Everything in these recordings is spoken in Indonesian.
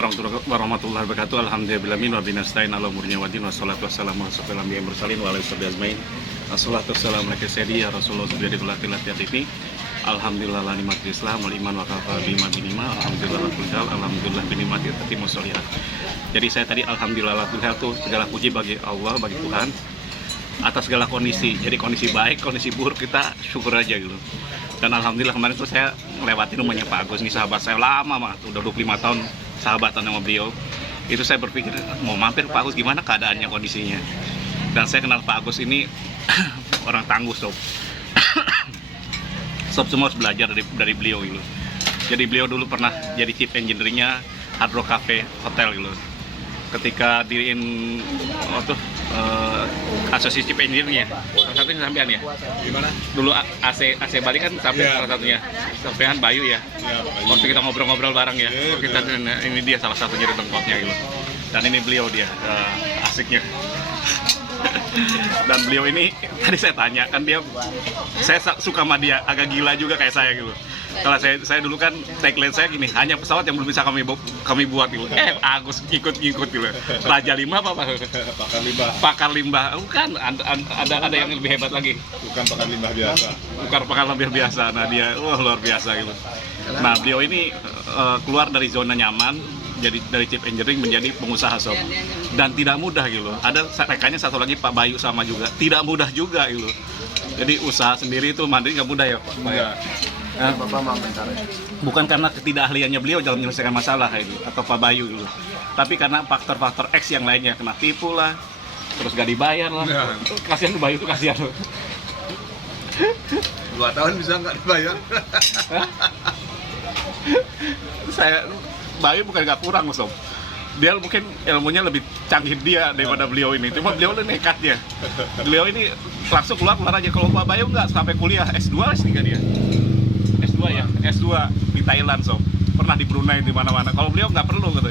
Warahmatullahi wabarakatuh. Alhamdulillahirabbil alamin wa binasta'in ala umurina waddin wassalatu wassalamu ala asyrofil anbiya'i wal mursalin wa ala alihi ajmain. Wassalatu wassalamu ala sayyidina ya Rasulullah sallallahu alaihi wasallam. Alhamdulillah la nikmatil Islam wal iman wa kafa bima binima. Alhamdulillah rabbil alamin. Alhamdulillah bi nikmati tatimmu sholihat. Jadi saya tadi alhamdulillah tuh segala puji bagi Allah, bagi Tuhan atas segala kondisi. Jadi kondisi baik, kondisi buruk kita syukur aja gitu. Dan alhamdulillah kemarin tuh saya melewati rumahnya Pak Agus, nih sahabat saya lama banget, udah 25 tahun sahabatan sama beliau. Itu saya berpikir mau mampir Pak Agus, gimana keadaannya, kondisinya. Dan saya kenal Pak Agus ini orang tangguh sob. Sob semua harus belajar dari beliau gitu. Jadi beliau dulu pernah jadi chief engineer-nya Hard Rock Cafe Hotel gitu. Ketika diriin asosiasi chief engineer-nya, salah satunya sampean ya. Gimana? Dulu AC Bali kan sampai salah satunya. Sampean Bayu ya. Waktu kita ngobrol-ngobrol bareng ya. Kita ini dia salah satunya di tempatnya gitu. Dan ini beliau dia asiknya. Dan beliau ini tadi saya tanya kan saya suka sama dia, agak gila juga kayak saya gitu. Kalau saya dulu kan tagline saya gini, hanya pesawat yang belum bisa kami buat gitu. Agus ikut gitu. Raja limbah apa? Pakar limbah. Pakar limbah. Bukan, ada yang lebih hebat lagi. Bukan pakar limbah biasa. Bukan pakar limbah biasa. Nah dia luar biasa gitu. Nah beliau ini keluar dari zona nyaman, jadi dari chief engineering menjadi pengusaha sob. Dan tidak mudah gitu. Ada rekannya satu lagi Pak Bayu sama juga. Tidak mudah juga gitu. Jadi usaha sendiri itu mandiri nggak mudah ya Pak. Enggak. Bapak mau bentar ya. Bukan karena ketidakahliannya beliau dalam menyelesaikan masalah itu atau Pak Bayu gitu. Tapi karena faktor-faktor X yang lainnya, kena tipu lah, terus gak dibayar lah. Nah. Kasihan tuh Bayu tuh, kasihan loh. 2 tahun bisa nggak dibayar? Bayu bukan gak kurang sob. Dia mungkin ilmunya lebih canggih dia daripada beliau ini. Cuma beliau udah nekat dia. Beliau ini langsung keluar aja. Kalau Pak Bayu nggak sampai kuliah S2, S3 dia. S2 ya, S2 di Thailand sob. Pernah di Brunei di mana-mana. Kalau beliau nggak perlu gitu.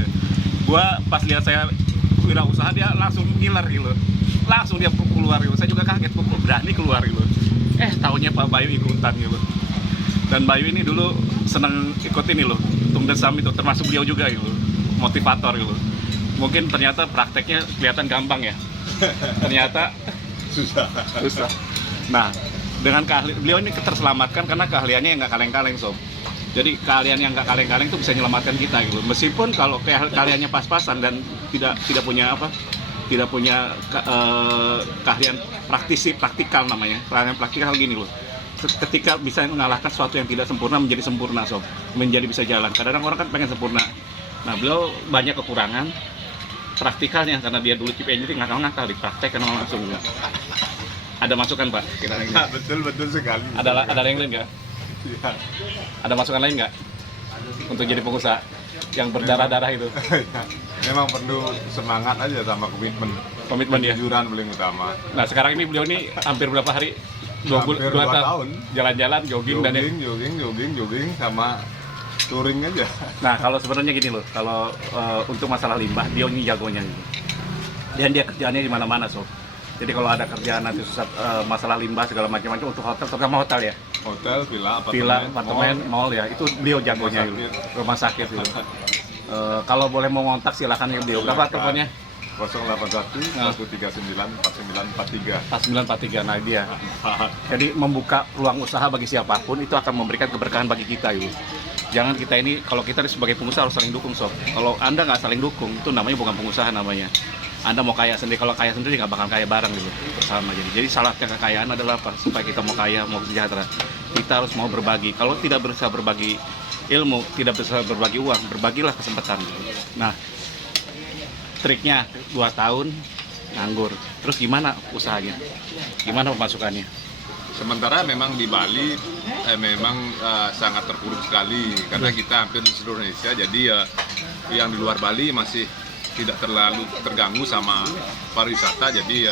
Gua pas lihat saya wirausaha dia langsung ngiler gitu. Langsung dia keluar gitu. Saya juga kaget kok berani keluar gitu. Taunya Pak Bayu ikutan gitu. Dan Bayu ini dulu seneng ikut ini loh, Tung Desam itu, termasuk beliau juga gitu, motivator gitu. Mungkin ternyata prakteknya kelihatan gampang ya, ternyata susah. Nah, dengan beliau ini terselamatkan karena keahliannya yang nggak kaleng-kaleng sob. Jadi keahlian yang nggak kaleng-kaleng itu bisa menyelamatkan kita gitu. Meskipun kalau keahliannya pas-pasan dan tidak punya keahlian praktikal namanya, keahlian praktikal gini loh. Ketika bisa mengalahkan sesuatu yang tidak sempurna menjadi sempurna sob, menjadi bisa jalan. Kadang-kadang orang kan pengen sempurna. Nah beliau banyak kekurangan praktikalnya karena dia dulu chief engineering ngakal di praktek kan langsung enggak. Ada masukan Pak? Betul sekali. Ada yang lain nggak? Ya. Ada masukan lain nggak untuk jadi pengusaha yang berdarah-darah itu? Memang perlu semangat aja sama komitmen Ya. kejujuran paling utama. Nah sekarang ini beliau ini hampir berapa hari? 2 tahun jalan-jalan, jogging sama touring aja. Nah kalau sebenarnya gini loh, kalau untuk masalah limbah dia ini jagonya gitu. Dan dia kerjaannya di mana-mana sob. Jadi kalau ada kerjaan nanti susah masalah limbah segala macam-macam untuk hotel, terutama hotel ya. Hotel, villa, apartemen, mall ya, itu beliau jagonya gitu. Rumah sakit gitu. Kalau boleh mau ngontak silakan ya beliau. Berapa teleponnya? 081 139 4943. 4943. Nah dia. Jadi membuka ruang usaha bagi siapapun itu akan memberikan keberkahan bagi kita gitu. Jangan kita ini, kalau kita sebagai pengusaha harus saling dukung sob. Kalau Anda nggak saling dukung, itu namanya bukan pengusaha namanya. Anda mau kaya sendiri, kalau kaya sendiri nggak bakal kaya bareng gitu bersama. Jadi syaratnya kekayaan adalah apa? Supaya kita mau kaya, mau sejahtera, kita harus mau berbagi. Kalau tidak bisa berbagi ilmu, tidak bisa berbagi uang, berbagilah kesempatan gitu. Nah triknya 2 tahun nganggur. Terus gimana usahanya? Gimana pemasukannya? Sementara memang di Bali memang sangat terpuruk sekali karena kita hampir di seluruh Indonesia. Jadi yang di luar Bali masih tidak terlalu terganggu sama pariwisata. Jadi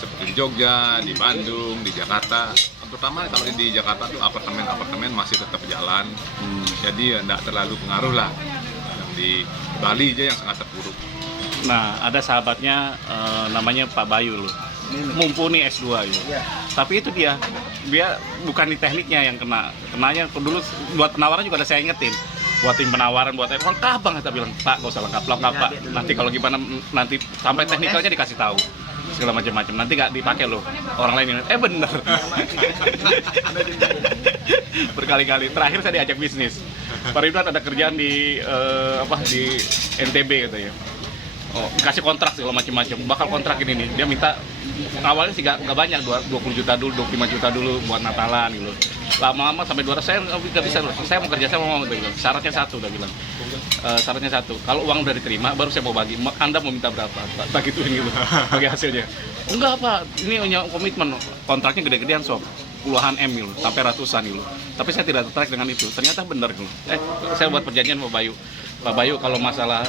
seperti di Jogja, di Bandung, di Jakarta. Terutama kalau di Jakarta tuh apartemen masih tetap jalan. Jadi tidak terlalu pengaruh lah. Yang di Bali aja yang sangat terpuruk. Nah, ada sahabatnya namanya Pak Bayu loh. Mumpuni S2 gitu. Tapi itu dia bukan di tekniknya yang kenanya dulu buat penawaran juga ada saya ingetin. buatin penawaran buat lengkap banget. Kita bilang, Pak, gak usah lengkap Pak, nanti kalau gimana nanti sampai teknikalnya dikasih tahu segala macam-macam, nanti gak dipakai loh orang lain. Bener. Berkali-kali. Terakhir saya diajak bisnis, Pak Ridwan ada kerjaan di di NTB gitu ya. Dikasih kontrak segala macam-macam, bakal kontrak ini nih. Dia minta awalnya sih gak banyak, 20 juta dulu, 25 juta dulu buat Natalan gitu. Lama-lama sampai 200, saya nggak bisa, saya mau kerja, saya mau bilang. Syaratnya satu, udah bilang. Syaratnya satu, kalau uang udah diterima, baru saya mau bagi. Anda mau minta berapa? Tak gituin gitu, bagi hasilnya. Enggak Pak, ini punya komitmen, kontraknya gede-gedean sob. Puluhan M gitu, sampai ratusan gitu. Tapi saya tidak tertarik dengan itu. Ternyata benar gitu. Saya buat perjanjian sama Bayu. Pak Bayu, kalau masalah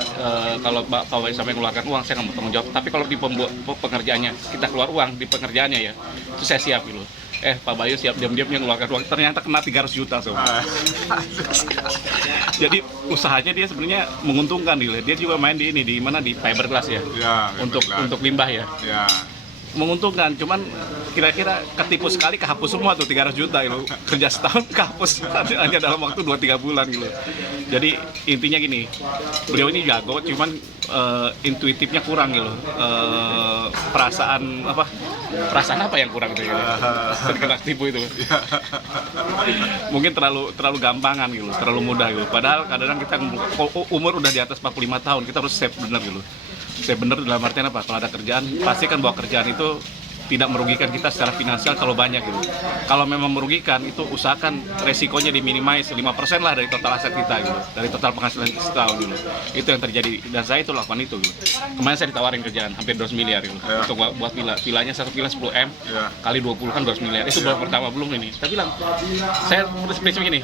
kalau Pak Bayu sampai mengeluarkan uang, saya nggak mau tanggung jawab. Tapi kalau di pengerjaannya kita keluar uang di pengerjaannya ya, itu saya siap gitu. Pak Bayu siap diam-diamnya mengeluarkan uang. Ternyata kena 300 juta so. Jadi usahanya dia sebenarnya menguntungkan gitu. Dia juga main di ini, di mana, di fiberglass ya. Untuk limbah ya. Menguntungkan, cuman kira-kira ketipu sekali, kehapus semua tuh 300 juta gitu. Kerja setahun kehapus hanya dalam waktu 2-3 bulan gitu. Jadi intinya gini, beliau ini jago, cuman intuitifnya kurang gitu. Perasaan apa yang kurang gitu, terkena tipu itu. Mungkin terlalu gampangan gitu, terlalu mudah gitu. Padahal kadang-kadang kita umur udah di atas 45 tahun, kita harus save bener gitu. Saya bener dalam artian apa? Kalau ada kerjaan, pastikan bahwa kerjaan itu tidak merugikan kita secara finansial kalau banyak gitu. Kalau memang merugikan, itu usahakan resikonya diminimais 5% lah dari total aset kita gitu, dari total penghasilan kita setahun gitu. Itu yang terjadi, dan saya itu lakukan itu gitu. Kemarin saya ditawarin kerjaan hampir 200 miliar gitu, untuk buat villanya, satu villa 10 M kali 20 kan 200 miliar. Itu baru pertama, belum ini. Saya bilang, saya prinsip gini,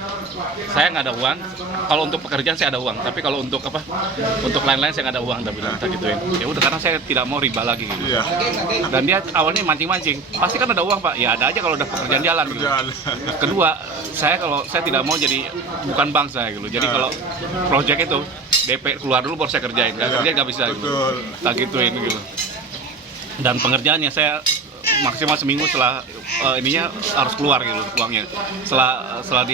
saya nggak ada uang. Kalau untuk pekerjaan saya ada uang, tapi kalau untuk untuk lain-lain saya nggak ada uang. Tapi bilang, gituin. Ya udah, karena saya tidak mau riba lagi gitu. Dan dia awalnya mancing-mancing, pasti kan ada uang Pak, ya ada aja kalau udah pekerjaan jalan gitu. Kedua, saya tidak mau jadi bukan bank saya gitu, jadi kalau project itu DP keluar dulu baru saya kerjain, nggak bisa gitu, tak gituin gitu. Dan pengerjaannya saya maksimal seminggu setelah ininya harus keluar gitu uangnya, setelah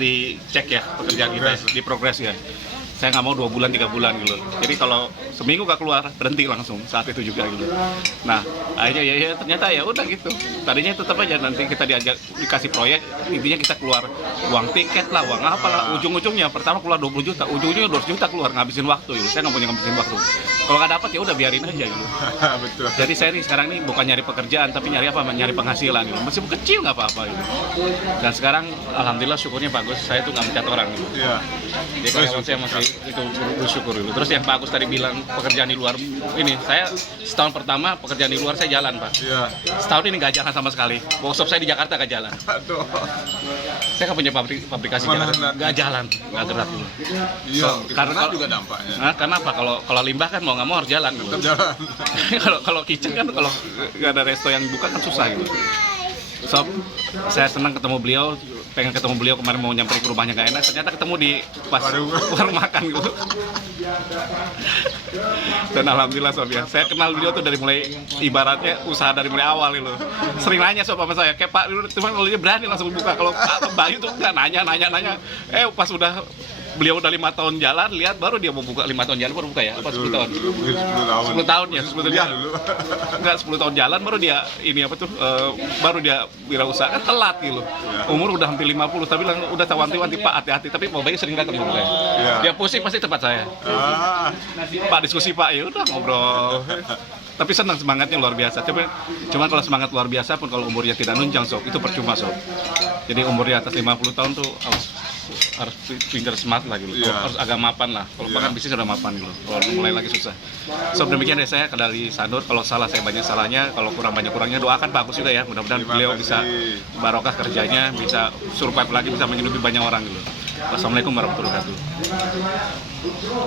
dicek ya pekerjaan kita di progres ya. Saya nggak mau 2 bulan 3 bulan gitu. Jadi kalau seminggu nggak keluar, berhenti langsung saat itu juga gitu. Nah akhirnya ya ternyata ya udah gitu. Tadinya tetap aja nanti kita dikasih proyek, intinya kita keluar uang tiket lah, uang apalah. Ujung-ujungnya pertama keluar 20 juta, ujung-ujungnya 200 juta keluar, ngabisin waktu gitu. Saya nggak punya ngabisin waktu. Kalau nggak dapat ya udah biarin aja gitu. Betul. Jadi saya nih sekarang nih bukan nyari pekerjaan, tapi nyari penghasilan gitu. Meskipun kecil nggak apa-apa gitu. Dan sekarang alhamdulillah syukurnya bagus, saya tuh nggak mencat orang gitu. Jadi karyawan saya masih itu bersyukur dulu. Terus yang Pak Agus tadi bilang pekerjaan di luar ini, saya setahun pertama pekerjaan di luar saya jalan Pak. Setahun ini nggak jalan sama sekali. Workshop saya di Jakarta nggak jalan. Saya nggak punya pabrikasi jalan, nggak jalan, nggak gerak dulu. Karena juga dampaknya. Karena apa? Kalau limbah kan mau nggak mau harus jalan dulu. Kalau kitchen kan kalau nggak ada resto yang buka kan susah gitu. So, saya senang ketemu beliau, pengen ketemu beliau, kemarin mau nyamperin ke rumahnya gak enak, ternyata ketemu di pas warung makan gitu. Dan alhamdulillah sob ya, saya kenal beliau tuh dari mulai, ibaratnya usaha dari mulai awal gitu. Sering nanya sob sama saya, kayak Pak, cuman kalau dia berani langsung buka, kalau Pak Bayu tuh enggak nanya. Pas udah beliau udah 5 tahun jalan, lihat baru dia mau buka 5 tahun jalan baru buka ya? Apa 10 tahun? 10 tahun ya, 10 tahun jalan dulu. Enggak, 10 tahun jalan baru dia baru dia wirausaha, kan telat gitu. Umur udah hampir 50, tapi bilang udah wanti-wanti Pak hati-hati, tapi Pak Bayu sering datang dulu ya. Dia pusing pasti tempat saya. Pak diskusi Pak, ya udah ngobrol. Tapi senang, semangatnya luar biasa. Cuman kalau semangat luar biasa pun kalau umurnya tidak nunjang sob, itu percuma sob. Jadi umur di atas 50 tahun tuh harus pinter smart lah gitu, harus agak mapan lah. Kalau makan bisnis udah mapan gitu, kalau mulai lagi susah. So demikian dari saya dari Sanur, kalau salah saya banyak salahnya, kalau kurang banyak kurangnya doakan bagus juga ya, mudah-mudahan beliau bisa barokah kerjanya, bisa survive lagi, bisa menghidupi banyak orang gitu. Wassalamualaikum warahmatullahi wabarakatuh.